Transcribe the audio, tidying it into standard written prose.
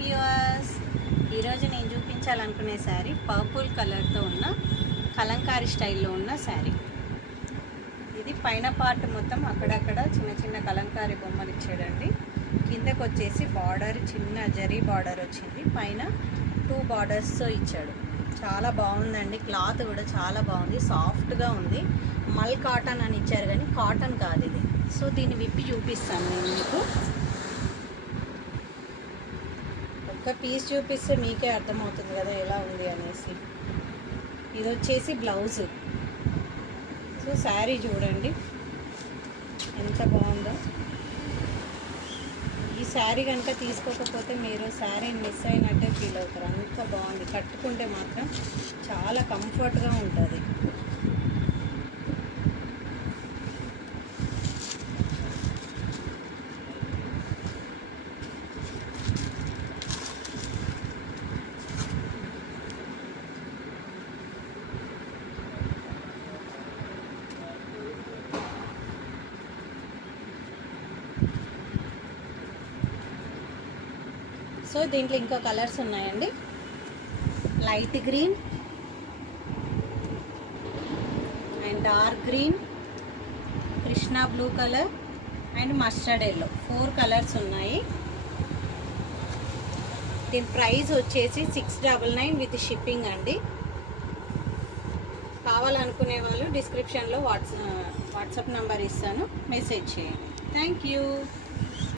Viewers, ఈరోజు నేను చూపించాలనుకునే sari purple కలర్తో ఉన్న కలంకారీ స్టైల్లో ఉన్న శారీ. ఇది పైన పార్ట్ మొత్తం అక్కడక్కడ చిన్న చిన్న కలంకారీ బొమ్మలు ఇచ్చాడండి. కిందకు వచ్చేసి బార్డర్ చిన్న జరీ బార్డర్ వచ్చింది, పైన 2 బార్డర్స్తో ఇచ్చాడు. చాలా బాగుందండి, క్లాత్ కూడా చాలా బాగుంది, సాఫ్ట్గా ఉంది. మల్ కాటన్ అని ఇచ్చారు కానీ కాటన్ కాదు ఇది. సో దీన్ని విప్పి చూపిస్తాను నేను మీకు. ఒక పీస్ చూపిస్తే మీకే అర్థమవుతుంది కదా ఎలా ఉంది అనేసి. ఇది వచ్చేసి బ్లౌజ్. సో శారీ చూడండి ఎంత బాగుందో. ఈ శారీ కనుక తీసుకోకపోతే మీరు శారీని మిస్ అయినట్టే ఫీల్ అవుతారు, అంత బాగుంది. కట్టుకుంటే మాత్రం చాలా కంఫర్ట్గా ఉంటుంది. సో దీంట్లో ఇంకా కలర్స్ ఉన్నాయండి. Light green and dark green, Krishna blue colour and mustard yellow, 4 colours ఉన్నాయి. దీని ప్రైస్ వచ్చేసి 699 విత్ షిప్పింగ్ అండి. కావాలనుకునే వాళ్ళు డిస్క్రిప్షన్లో వాట్సాప్ నెంబర్ ఇస్తాను, మెసేజ్ చేయండి. Thank you.